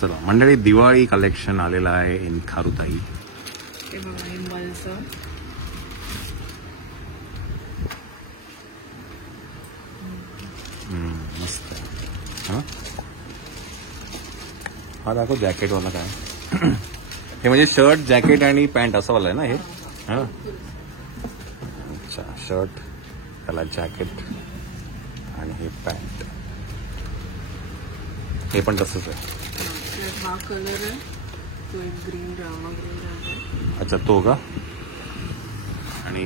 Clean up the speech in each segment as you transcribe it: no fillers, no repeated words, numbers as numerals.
चला मंडळी, दिवाळी कलेक्शन आलेलं आहे इन खारुताई. हे बघा, हे मलचं मस्त आहे. हा दाखव जॅकेट वाला काय. हे म्हणजे शर्ट, जॅकेट आणि पॅन्ट असं वाला आहे ना हे. हा अच्छा, शर्ट त्याला जॅकेट आणि हे पॅन्ट. हे पण तसंच आहे. हा कलर आहे तो, एक ग्रीन ड्रामा ग्रीन आहे. अच्छा तो का. आणि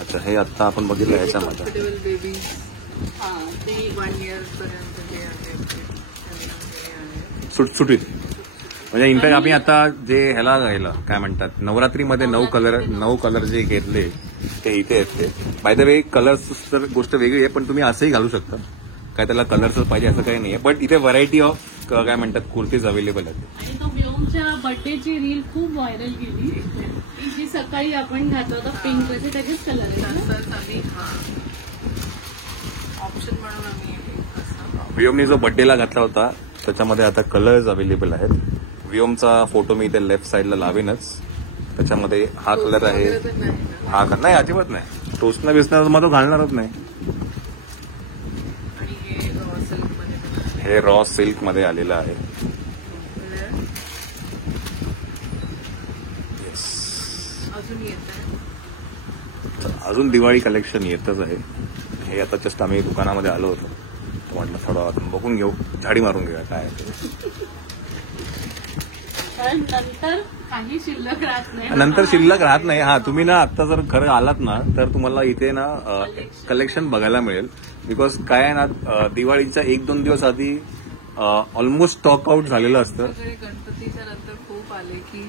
अच्छा हे आता आपण बघितलं याच्यामध्ये कम्फर्टेबल बेबी. हा, ते 1 year पर्यंत ते आहे. सुटसुटीत. म्हणजे इनफॅक्ट आम्ही आता जे ह्याला गेलं काय म्हणतात नवरात्रीमध्ये 9 कलर जे घेतले ते इथे आहेत. ते बाय द वे कलर्स तर गोष्ट वेगळी आहे, पण तुम्ही असंही घालू शकता. काय त्याला कलर्सच पाहिजे असं काही नाहीये. बट इथे व्हरायटी ऑफ काय म्हणतात कुर्तीज अवेलेबल आहेत. आणि तो व्योमच्या बर्थडेची रील खूप व्हायरल गेली. ती जी सकाळी आपण घातलं होतं पिंक मध्ये, त्याचेच कलर आहे ना? तसंच आम्ही ऑप्शन म्हणून आम्ही व्योमने जो बर्थडेला घातला होता त्याच्यामध्ये आता कलर्स अवेलेबल आहेत. व्योमचा फोटो मी इथे लेफ्ट साईडला लावेनच. त्याच्यामध्ये हा कलर आहे. हा का नाही, अजिबात नाही. टोचणं बिसणं मग तो घालणारच नाही. हे रॉ सिल्क मध्ये आलेलं आहे. अजून दिवाळी कलेक्शन येतच आहे. हे आता जस्ट आम्ही दुकानामध्ये आलो होतो, तर म्हटलं थोडं बघून घेऊ, झाडी मारून घेऊया काय आहे. नंतर काही शिल्लक राहत नाही. नंतर शिल्लक राहत नाही. हा, तुम्ही ना आता जर खरं आलात ना तर तुम्हाला इथे ना कलेक्शन बघायला मिळेल. बिकॉज काय आहे ना, दिवाळीच्या 1-2 दिवस आधी ऑलमोस्ट स्टॉक आउट झालेलं असतं. गणपतीच्या नंतर खूप आले की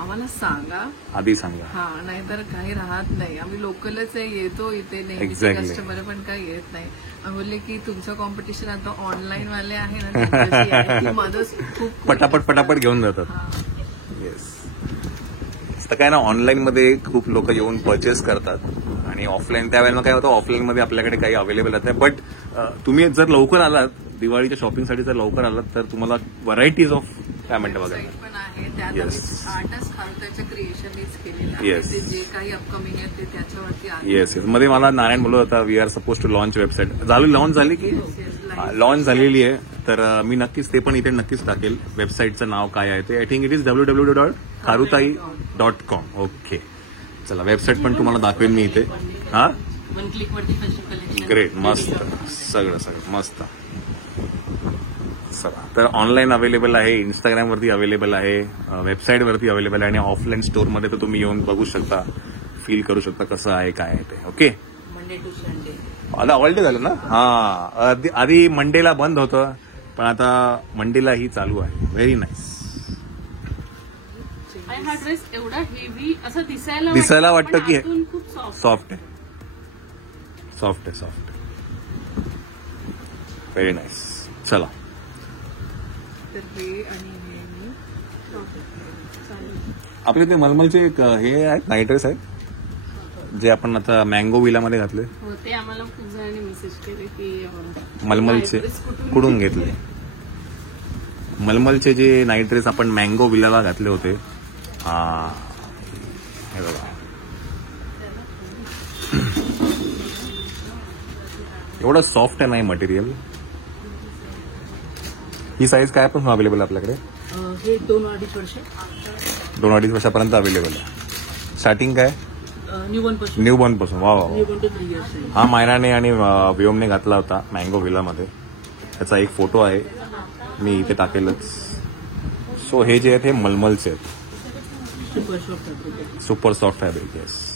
आम्हाला सांगा, आधी सांगा. हा, नाहीतर काही राहत नाही. आम्ही लोकलच आहे, येतो इथे नाही. Exactly. कस्टमर पण काही येत नाही. आम्ही बोलले की तुमचं कॉम्पिटिशन आता ऑनलाईन वाले आहे ना, त्यांच्याशी आहे की मदत खूप पटापट घेऊन जातात. येस. तर काय ना, ऑनलाईन मध्ये खूप लोक येऊन परचेस करतात आणि ऑफलाईन त्यावेळेला काय होतं, ऑफलाईन मध्ये आपल्याकडे काही अवेलेबल नाही. बट तुम्ही जर लवकर आलात दिवाळीच्या शॉपिंगसाठी, जर लवकर आलात तर तुम्हाला व्हरायटीज ऑफ काय म्हणतात बघायला. पण आहे त्यात Yes. आर्टच खारुताईचं क्रिएशनच केलेलं आहे. Yes. ते जे काही अपकमिंग आहे ते त्याच्यावरती आहे. येस. मध्ये मला नारायण बोलत होता we are suppose to launch website. Launch झाली की लॉन्च झालेली आहे. तर मी नक्कीच ते पण इथे नक्कीच टाकेल. वेबसाईटचं नाव काय आहे ते, I think it is www.kharutai.com. Okay, चला वेबसाईट पण तुम्हाला दाखवेन मी इथे. हा, 1 क्लिक वरती फॅशन कलेक्शन. ग्रेट, मस्त, सगळं मस्त. चला, तर ऑनलाईन अवेलेबल आहे, इंस्टाग्रामवरती अवेलेबल आहे, वेबसाईटवरती अवेलेबल आहे आणि ऑफलाईन स्टोअरमध्ये तर तुम्ही येऊन बघू शकता, फील करू शकता कसं आहे काय आहे ते. Okay, Monday to Sunday. आता ऑल डे झालं ना. हा, आधी मंडेला बंद होतं पण आता मंडेलाही चालू आहे. Very nice. आणि हा ड्रेस एवढा हेवी असं दिसायला वाटतं की खूप सॉफ्ट आहे. Very nice. चला, तर हे आणि हे मी आपले ते मलमलचे हे आहेत, नाईट ड्रेस आहेत जे आपण आता मँगो विलामध्ये घातले. ते आम्हाला खूप जणांनी मेसेज केले की मलमलचे कुठून घेतले. मलमलचे जे नाईट ड्रेस आपण मँगो विलाला घातले होते. हा, हे बघा, एवढं सॉफ्ट आहे नाही मटेरियल. ही साईज काय पण अवेलेबल आहे आपल्याकडे. हे 2-2.5 वर्ष 2-2.5 वर्षापर्यंत अवेलेबल आहे. स्टार्टिंग काय न्यू बॉर्न पासून. वा वा. हा, मायराने आणि व्योमने घातला होता मँगो विलामध्ये. त्याचा एक फोटो आहे, मी इथे टाकेलच. सो हे जे आहेत हे मलमलचे आहेत. Super soft fabric. Yes.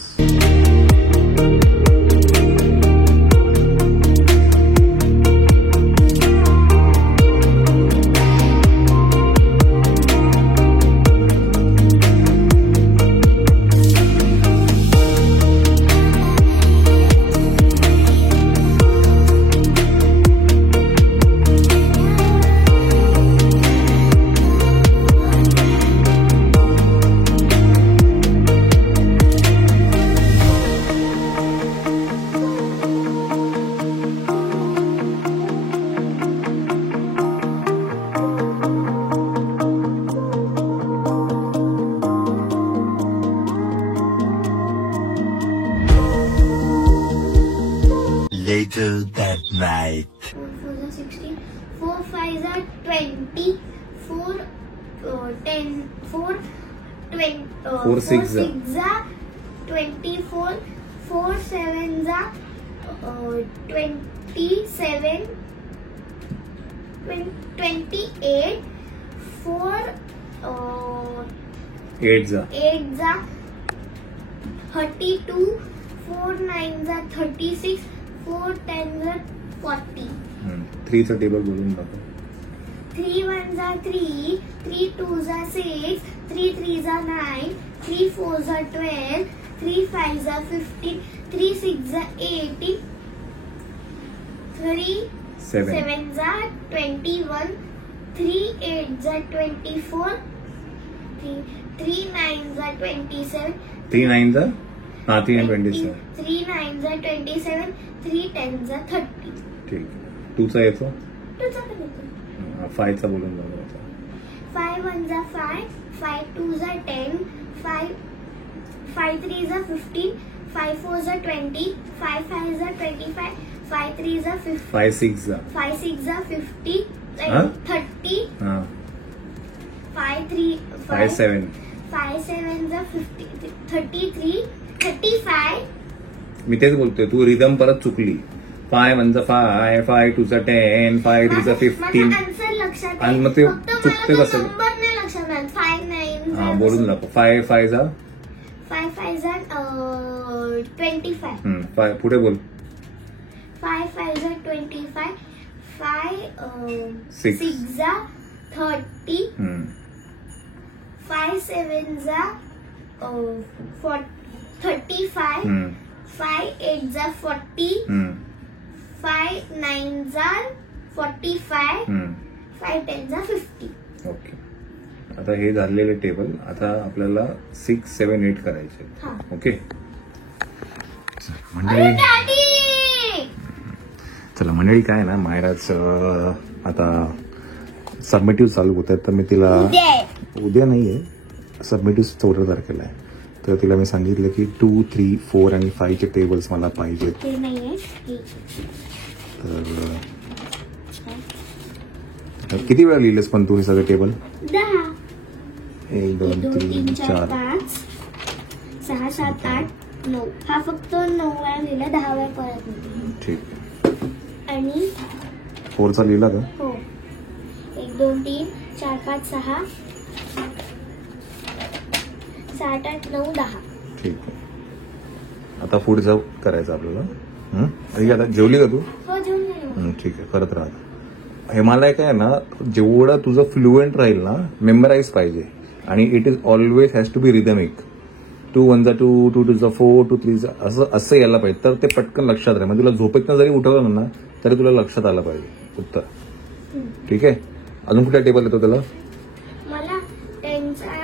night. 4 4s are 16. 4 5s are 20. 4 10. 4 20. 4 6s are 24. 4 7s are 27. 28. 4 8s are 8s are 32. 4 9s are 36. 4 10s are 40. 3चं table बोलून दाखव. 3 1s are 3. 3 2s are 6. 3 3s are 9. 3 4s are 12. 3 5s are 15. 3 6s are 18. 3 7 7s are 21. 3 8s are 24. 3 9s are 27. 3 9s are 3 and 27. 3 9s are 27. 3 10s are 30. ठीक. 2चा येतो. तुझा पण येतो. 5चा बोलून दाखव. 5 1s are 5. 5 2s are 10. 5 3s are 15. 5 4s are 20. 5 5s are 25. 5 3s are 50. 5 6s are 5 6s are 50. Huh? 30. 5 5 7. 5 7s are 50. 33. 35. मी तेच बोलतोय, तू rhythm परत चुकली. 5 1s are 5. 5 2s are 10. 5 3s are 15. माझं आन्सर लक्षात आहे. आणि मग ते फक्त चुकते मला तो कसं? नंबर नाही लक्षात आहे. 5 9 हा बोलून दाखव. 5 5s are 5 5s are 25. 5 पुढे बोल. 5 5s are 25. 5 Six. 6s are 30. 5 7s are 35. 5 8s are 40. 5 9s are 45. 5 10s are 50. Okay. आता हे झालेले टेबल आता आपल्याला 6 7 8 करायचे. हा. ओके. अरे मंडळी डॅडी! चला मंडळी काय ना, मायराच आता सबमिटिव्ह चालू होत आहेत, तर मी तिला उद्या नाहीये, सबमिटिव्ह 14 तारखेला आहे. तर तिला मी सांगितलं की 2 3 4 आणि 5चे टेबल्स मला पाहिजेत. ते नाहीये. तर किती वेळा लिहिलेस पण तू हे सगळे टेबल? 10. 1 2 3 4 5 6 7 8 9. हा फक्त 9 वेळा लिहिला, 10 वेळा परत नाही. ठीक. आणि 4चा लिहिला का? हो. 1 2 3 4 5 6 7 8 9 10. ठीक आहे. आता पुढचं करायचं आपल्याला. ठीक आहे. आता जेवली का तू? हो जेवण झालं. ठीक आहे, करत राहा. हे मला एक आहे ना, जेवढं तुझं फ्लुएंट राहील ना, मेमराईज पाहिजे. आणि it is always has to be rhythmic. 2 1s are 2 2 2s are 4 2 3s असं यायला पाहिजे, तर ते पटकन लक्षात राहील. म्हणजे तुला झोपेतनं जरी उठवलं ना तरी तुला लक्षात आलं पाहिजे उत्तर. ठीक आहे. अजून कुठला टेबल येतो त्याला? मला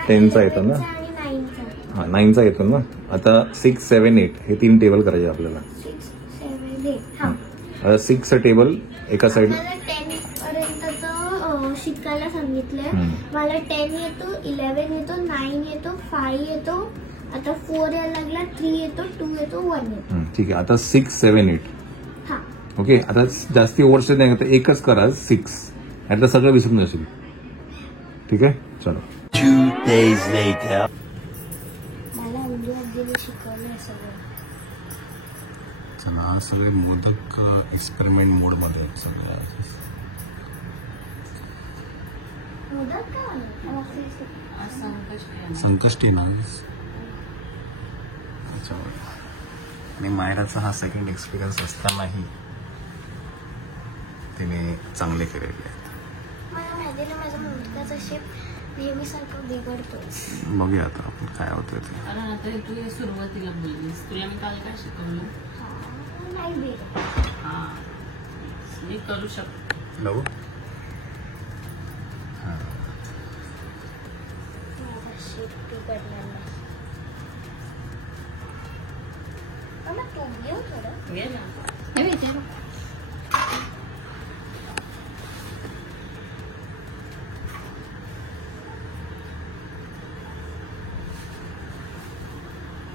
10चा येतो ना? आणि 9चा. हा 9चा येतो ना. आता 6 7 8 हे 3 टेबल करायचे आपल्याला. 6 7 8. हा. आता 6चं टेबल एका साईड. मला 10 पर्यंत शिकायला सांगितलंय. मला 10 येतो, 11 येतो, 9 येतो, 5 येतो, आता 4 यायला लागला, 3 येतो, 2 येतो, 1 येतो. ठीक आहे. आता 6 7 8. हा. ओके. आता जास्ती ओव्हरस्टेप नाही करता, एकच करा 6. आता सगळं विसरून जाशील. ठीक आहे. चलो. 2 days later. मला उद्या शिकवलंय सगळं. चला, सगळे मोदक एक्सपेरिमेंट मोड मध्ये आहेत सगळे. मोदक का संकष्टी ना. त्याच्यामुळे आणि मायराचा हा सेकंड एक्सपिरियन्स असतानाही तिने चांगले केलेले आहेत. मला माहिती ना, माझा मोदकाचा शेप नेहमीसारखं बिघडतोच. बघूया आता आपण काय होतं ते. कारण आता तू हे सुरुवातीला बोललीस, तुला मी काल काय शिकवलं? नाही बिघडत. हा, मी करू शकतो. बघू. माझा शेप बिघडला नाही. मला तूप घेऊ थोडं. घे ना.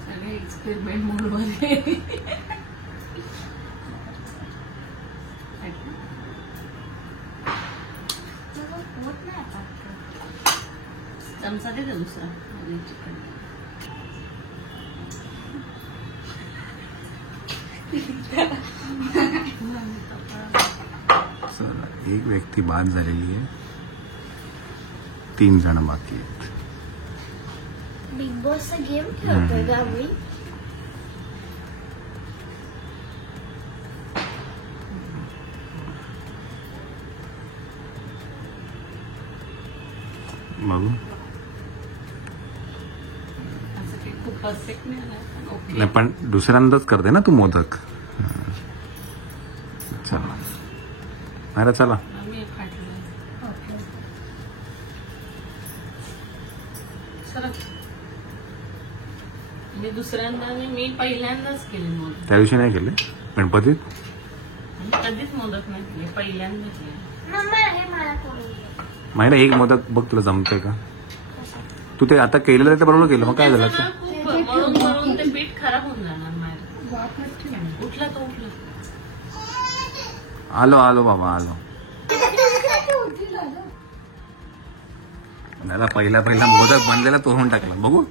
सगळे एक्सपेरिमेंट मोडमध्ये. होत नाही आता. चमचा दे दुसरा चिकन. एक व्यक्ती बाद झालेली आहे, 3 जण बाकी आहेत. बिग बॉसचा गेम खेळतोय का आम्ही? बघू. असं काही खूप परफेक्ट नाही आलं, पण ओके. नाही पण दुसऱ्यांदाच करते ना तू मोदक. चला अरे चला. मी फाटलं. चला. मी दुसऱ्यांदा नाही, मी पहिल्यांदाच केले मोदक. त्या दिवशी नाही केले गणपतीत. मी कधीच मोदक नाही केले, पहिल्यांदा केले. मम्मा हे मला करून दे. माहिती ना, एक मोदक बघ तुला जमतंय का. तू ते आता केलेलं ते बरोबर केलं, मग काय झालं. त्याचं ना खूप मळून मळून ते पीठ खराब होऊन जाणार माझं. उठला तो उठला. आलो आलो बाबा आलो. दादा पहिला मोदक बनलेला तोडून टाकला. बघू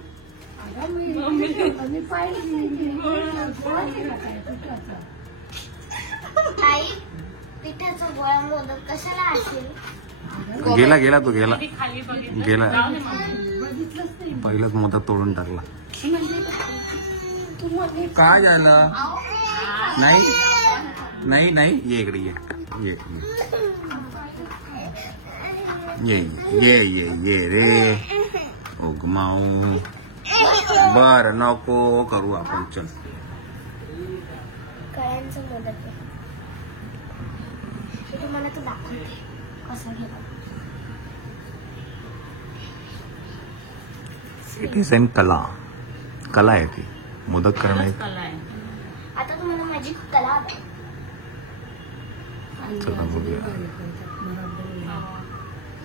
आई पिठाचा गोळा मोदक कशाला असेल? गेला तू गेला. किती खाली बघितलं. गेला. जाऊ दे मम्मी. पहिलाच मोदक तोडून टाकला. काय झालं. नाही नाही ये इकडे ये ये रे उगमाऊ. बर नको करू आपण. चल कळ्यांचं मोदक आहे. हे तुम्हाला तो दाखवते कसं घेतो. इट इज एन कला आहे ती मोदक करणं. खरंच कला आहे. आता तुम्हाला माझी कला आहे. चला बघूया.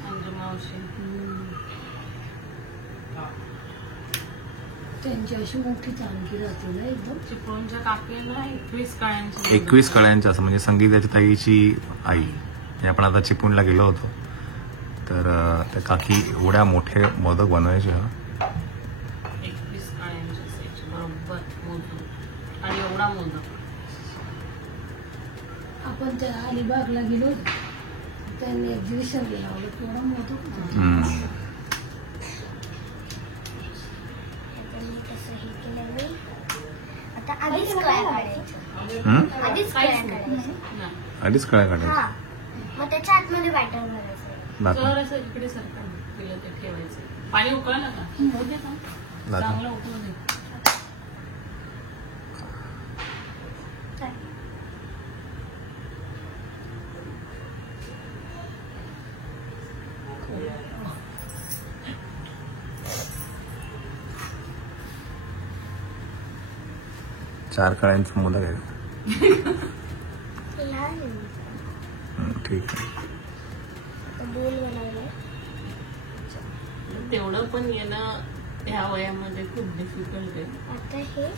अंजू मावशी. त्यांची अशी मोठी चांगली राहते ना एकदम. चिपळूणच्या काकीला 21 कळ्यांची. 21 कळ्यांच्या असं म्हणजे संगीताची ताईची आई. म्हणजे आपण आता चिपळूणला गेलो होतो तर त्या काकी एवढ्या मोठे मोदक बनवायच्या. 21 कळ्यांची असायची बरोबर मोदक. आणि एवढा मोदक. आपण त्या अलिबागला गेलो त्यांनी एक्झिबिशन लावलं तेवढा मोठं. मी कसं हे केलं मी आता आधीच कळ्या काढायच्या. आधीच कळ्या काढायच्या. आधीच कळ्या काढायच्या. हा मग त्याच्या आतमध्ये बॅटर भरायचं. दाखव. जर असं इकडे सरकार दिलं ते ठेवायचं. पाणी उकळलं का होऊ दे का. दाखव. चांगलं उकळू दे. चार कळ्यांचं मोदक आहे. लहान ठीक आहे. बोल बनवले. तेवढं पण येणं ह्या वयामध्ये खूप डिफिकल्ट आहे. आता हे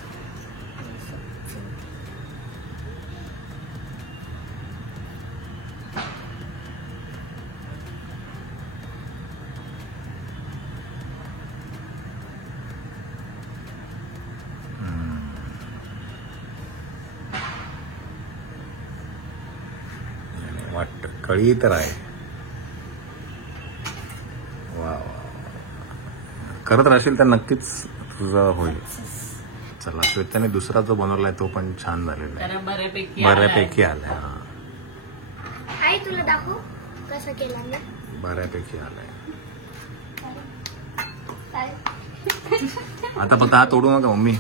वाटत कळी तर आहे. वा वा. करत राहशील तर नक्कीच तुझं होईल. चला श्वेताने दुसरा जो बनवलाय तो पण छान झालेला आहे. त्याला बऱ्यापैकी आलाय. हा आई तुला दाखव कसं केलं मी. बऱ्यापैकी आलाय. काय आता फक्त हा तोडू नका मम्मी.